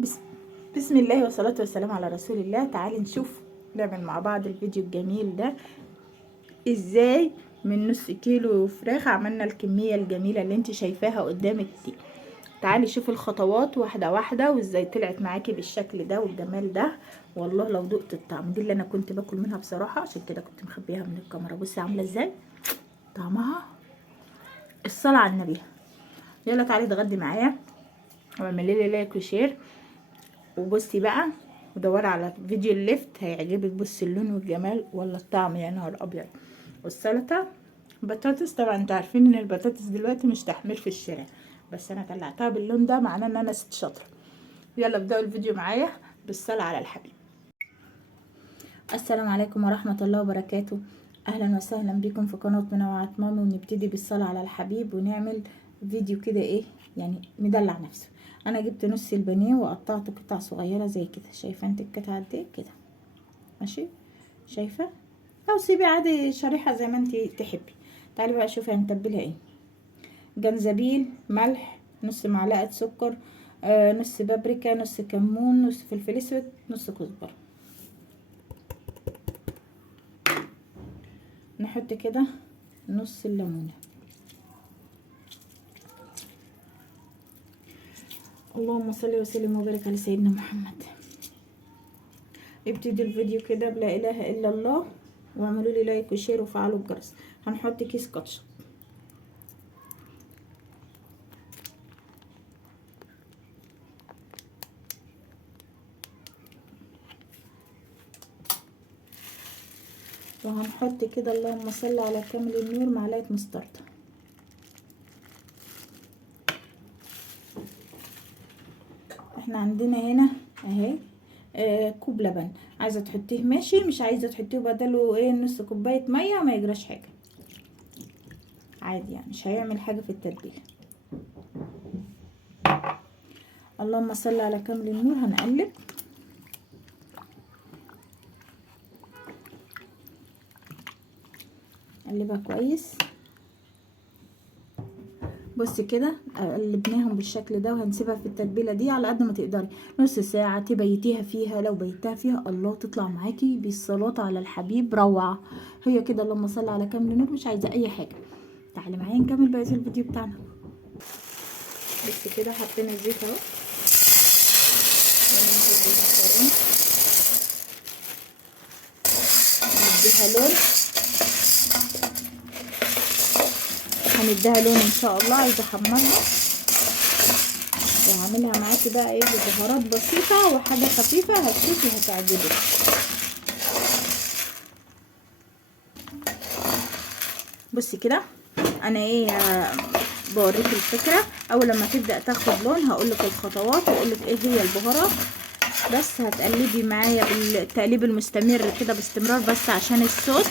بس بسم الله والصلاة والسلام على رسول الله. تعالي نشوف نعمل مع بعض الفيديو الجميل ده، ازاي من نص كيلو فراخ عملنا الكمية الجميلة اللي انت شايفاها قدامك دي. تعالي شوف الخطوات واحدة واحدة وازاي طلعت معاكي بالشكل ده والجمال ده. والله لو دقت الطعم دي اللي انا كنت باكل منها بصراحة، عشان كده كنت مخبيها من الكاميرا. بصي عاملة ازاي طعمها، الصلاة على النبي. يلا تعالي اتغدي معايا واعملي لي لايك وشير، وبصي بقى ودوري على فيديو الليفت هيعجبك. بصي اللون والجمال ولا الطعم، يا نهار ابيض. والسلطه بطاطس، طبعا انتوا عارفين ان البطاطس دلوقتي مش تحمل في الشارع، بس انا طلعتها باللون ده معناه ان انا ست شاطره. يلا ابداوا الفيديو معايا بالصلاه على الحبيب. السلام عليكم ورحمه الله وبركاته، اهلا وسهلا بكم في قناه منوعات مامي. ونبتدي بالصلاه على الحبيب ونعمل فيديو كده ايه يعني مدلع نفسه. انا جبت نص البانيه وقطعته قطع صغيره زي كده، شايفه انت القطعه دي كده ماشي، شايفه؟ او سيبي عادي شريحه زي ما انت تحبي. تعالي بقى شوفي هنتبلها ايه. جنزبيل، ملح، نص معلقه سكر، نص بابريكا، نص كمون، نص فلفل اسود، نص كزبره. نحط كده نص الليمونه. اللهم صل وسلم وبارك على سيدنا محمد. ابتدي الفيديو كده بلا اله الا الله، واعملوا لي لايك وشير وفعلوا الجرس. هنحط كيس كاتشب. وهنحط كده اللهم صل على كامل النور معلقه مستردة. احنا عندنا هنا اهي كوب لبن، عايزه تحطيه ماشي، مش عايزه تحطيه بدله ايه نص كوبايه ميه ما يجراش حاجه عادي، يعني مش هيعمل حاجه في التتبيله. اللهم صل على كامل النور. هنقلب قلبها كويس. بصي كده قلبناهم بالشكل ده، وهنسيبها في التتبيله دي على قد ما تقدري نص ساعه تبيتيها فيها. لو بيتها فيها الله تطلع معاكي بالصلاه على الحبيب روعه. هي كده اللهم صل على كامل النور، مش عايزه اي حاجه. تعالي معايا نكمل بقيه الفيديو بتاعنا. بس كده حطينا الزيت اهو، وننزل بالمكرونه نديها لون. هنديها لون ان شاء الله. عايزه احمرها وهعملها معاكي بقى ايه ببهارات بسيطه وحاجه خفيفه، هتشوفي هتعجبك. بصي كده انا ايه بوريك الفكره. اول لما تبدا تاخد لون هقولك الخطوات واقولك ايه هي البهارات، بس هتقلبي معايا بالتقليب المستمر كده باستمرار، بس عشان الصوت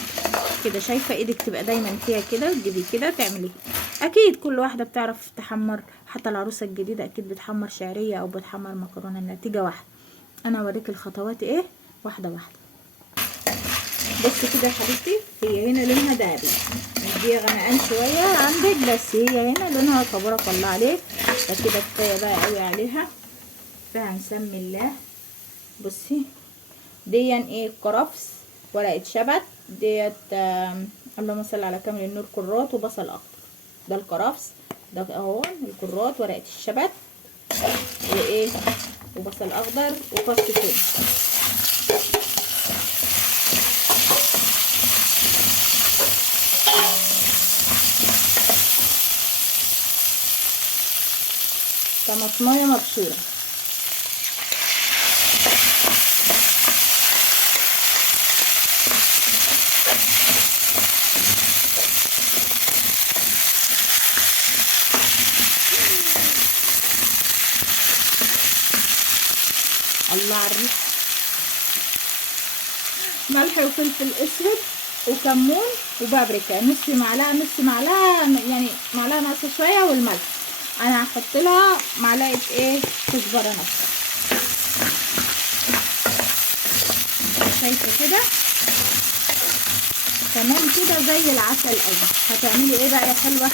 كده. شايفه ايدك تبقى دايما فيها كده، وتجيبي كده تعملي. اكيد كل واحده بتعرف تحمر، حتى العروسه الجديده اكيد بتحمر شعريه او بتحمر مكرونه، النتيجه واحده. انا اوريك الخطوات ايه واحده واحده. بس كده يا حبيبتي، هي هنا لونها دهبي، دي غمقان شويه عندك، بس هي هنا لونها تبارك الله عليه. فكده كفايه بقى قوي عليها. فهنسمي الله. بصي دي ايه كرفس، ورقه شبت ديت، اللهم صل على كامل النور، كرات وبصل اخضر. ده الكرفس ده اهو، الكرات ورقه الشبت وايه وبصل اخضر وفص ثوم. طماطمايه مبشوره. الله على الريح. ملح وفلفل اسود وكمون وبابريكا، نص معلقه يعني معلقه ناقصه شويه. والملح انا هحط لها معلقه ايه كزبره ناشفه. شايفه كده تمام كده زي العسل قوي. هتعملي ايه بقى يا حلوه؟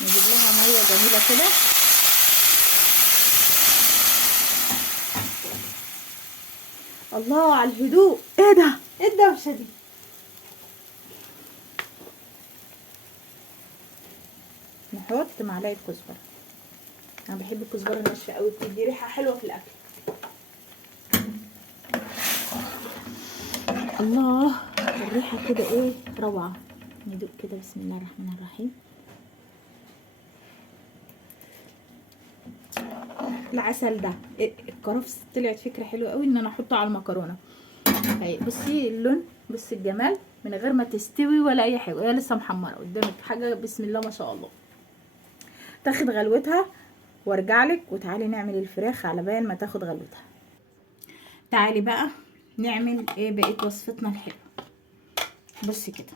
نجيب لها ميه جميله كده الله على الهدوء. ايه ده؟ ايه الدوشه دي؟ نحط معلقه كزبره. انا بحب الكزبره الناشفه قوي، بتدي ريحه حلوه في الاكل. الله، الريحه كده ايه روعه. ندوق كده، بسم الله الرحمن الرحيم. العسل ده الكرفس طلعت فكره حلوه قوي ان انا احطه على المكرونه. اهي بصي اللون، بصي الجمال، من غير ما تستوي ولا اي حاجه، هي لسه محمره قدامك حاجه بسم الله ما شاء الله. تاخد غلوتها وارجع لك، وتعالي نعمل الفراخ على بال ما تاخد غلوتها. تعالي بقى نعمل ايه بقيه وصفتنا الحلوه. بصي كده،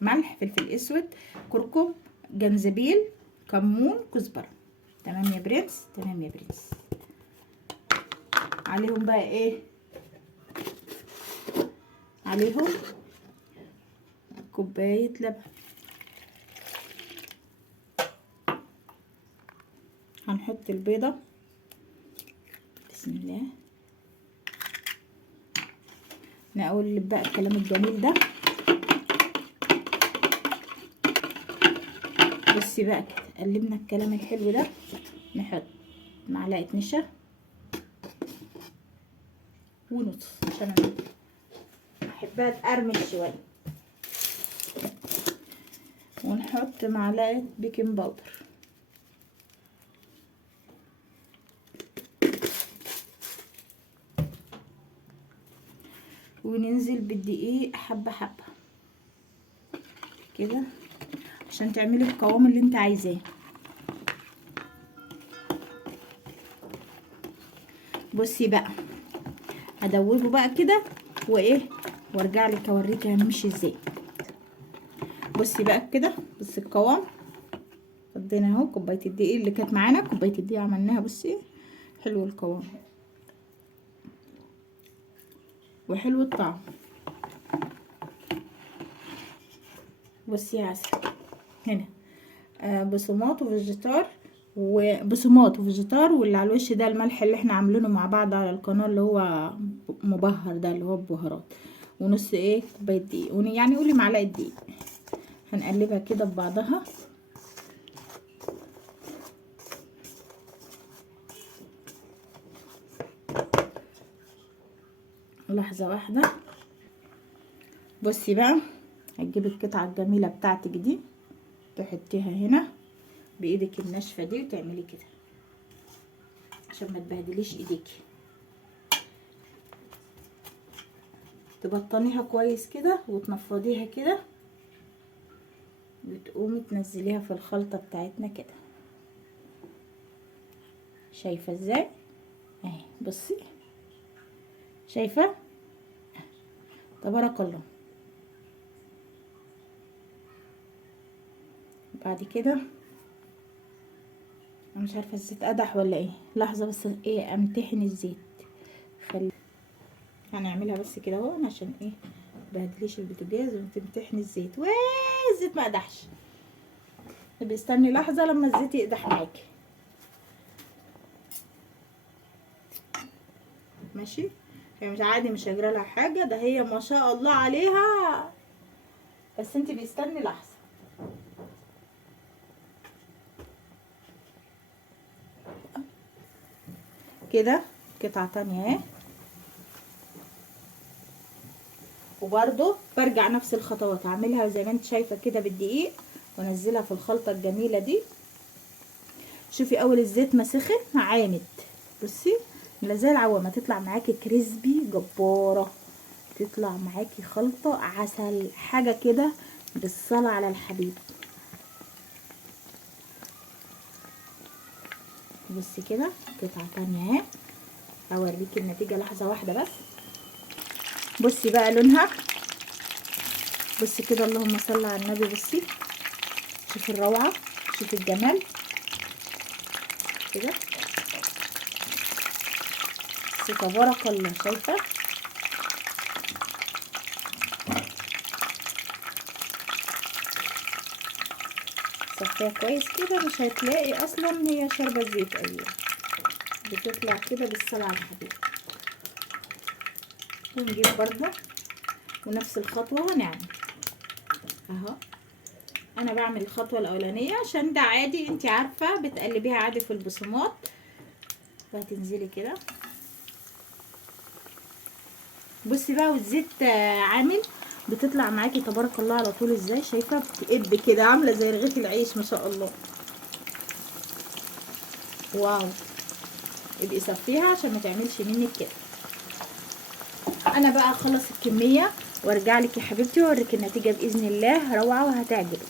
ملح، فلفل اسود، كركم، جنزبيل، كمون، كزبره. تمام يا برنس، تمام يا برنس. عليهم بقى ايه؟ عليهم كوبايه لبن. هنحط البيضه، بسم الله. نقلب بقى الكلام الجميل ده. بصي بقى قلبنا الكلام الحلو ده، نحط معلقه نشا ونص عشان انا بحبها تقرمش شويه، ونحط معلقه بيكنج باودر، وننزل بالدقيق حبه حبه كده عشان تعملي القوام اللي انت عايزاه. بصي بقى هدوبه بقى كده وايه، وارجع لك اوريك هنمشي ازاي. بصي بقى كده، بصي القوام. فضينا اهو كوبايه الدقيق اللي كانت معانا، كوبايه الدقيق عملناها. بصي حلو القوام وحلو الطعم. بصي يا عسل، هنا بصمات وفيجيتار، وبصمات وفيجيتار، واللي على الوش ده الملح اللي احنا عاملينه مع بعض على القناه، اللي هو مبهر ده اللي هو ببهارات، ونص ايه كوبايه دقيق، يعني قولي معلقه دقيق. هنقلبها كده ببعضها. لحظه واحده. بصي بقى، هتجيبي القطعه الجميله بتاعتك دي، تحطيها هنا بايدك الناشفه دي، وتعملي كده عشان ما تبهدليش ايديكي. تبطنيها كويس كده وتنفضيها كده، وتقومي تنزليها في الخلطه بتاعتنا كده. شايفه ازاي؟ اهي بصي، شايفه؟ تبارك الله. بعد كده انا مش عارفه الزيت قدح ولا ايه، لحظه بس ايه امتحن الزيت. هنعملها بس كده اهو عشان ايه مبهدليش البوتاجاز، وتمتحني الزيت. الزيت ما قدحش، بستني لحظه لما الزيت يقدح معاكي. ماشي، هي مش عادي، مش هجرى لها حاجه، ده هي ما شاء الله عليها، بس انت بيستني لحظه. كده قطعه تانية اهي، وبرده برجع نفس الخطوات اعملها زي ما انت شايفه كده بالدقيق، وانزلها في الخلطه الجميله دي. شوفي اول الزيت ما سخن عامد، بصي لا زي العوامه تطلع معاكي كريسبي جباره، تطلع معاكي خلطه عسل حاجه كده بالصلاه على الحبيب. بصي كده قطعه تانية اهي، هوريكي النتيجه لحظه واحده بس. بصي بقى لونها، بصي كده اللهم صل على النبي. بصي شوفي الروعه، شوفي الجمال كده، بس تبارك الله. شايفه؟ صفيها كويس كده، مش هتلاقي اصلا هي شاربه زيت. ايوه بتطلع كده بالصلاه على الحبيب. ونجيب برضو ونفس الخطوة هنعمل اهو. انا بعمل الخطوة الاولانية عشان ده عادي، انت عارفة بتقلبيها عادي في البصمات. فهتنزلي كده. بصي بقى، والزيت عامل بتطلع معاكي تبارك الله على طول ازاي، شايفه بتقب كده عامله زي رغيف العيش ما شاء الله. واو. ابقي صفيها عشان ما تعملش منك كده. انا بقى اخلص الكميه وارجع لك يا حبيبتي واوريك النتيجه باذن الله روعه وهتعجبك.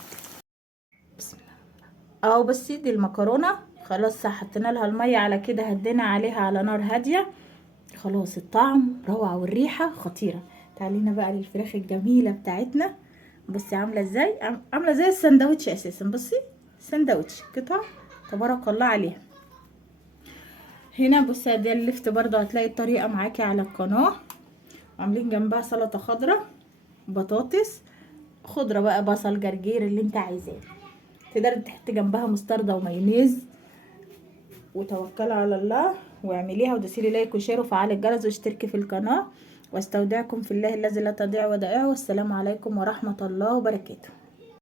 بسم الله. اهو بصي دي المكرونه خلاص حطينا لها الميه على كده، هدينا عليها على نار هاديه. خلاص الطعم روعه والريحه خطيره. تعالينا بقى للفراخ الجميله بتاعتنا. بصي عامله ازاي، عامله زي السندوتش اساسا. بصي سندوتش قطع تبارك الله عليها. هنا بصي ادي اللفت برضه هتلاقي الطريقه معاكي على القناه. عاملين جنبها سلطه خضراء، بطاطس خضره بقى، بصل، جرجير، اللي انت عايزاه. تقدري تحطي جنبها مستردة ومايونيز. وتوكلي على الله واعمليها، ودوسي لي لايك وشير وفعلي الجرس واشتركي في القناه. واستودعكم في الله الذي لا تضيع ودائعه، والسلام عليكم ورحمه الله وبركاته.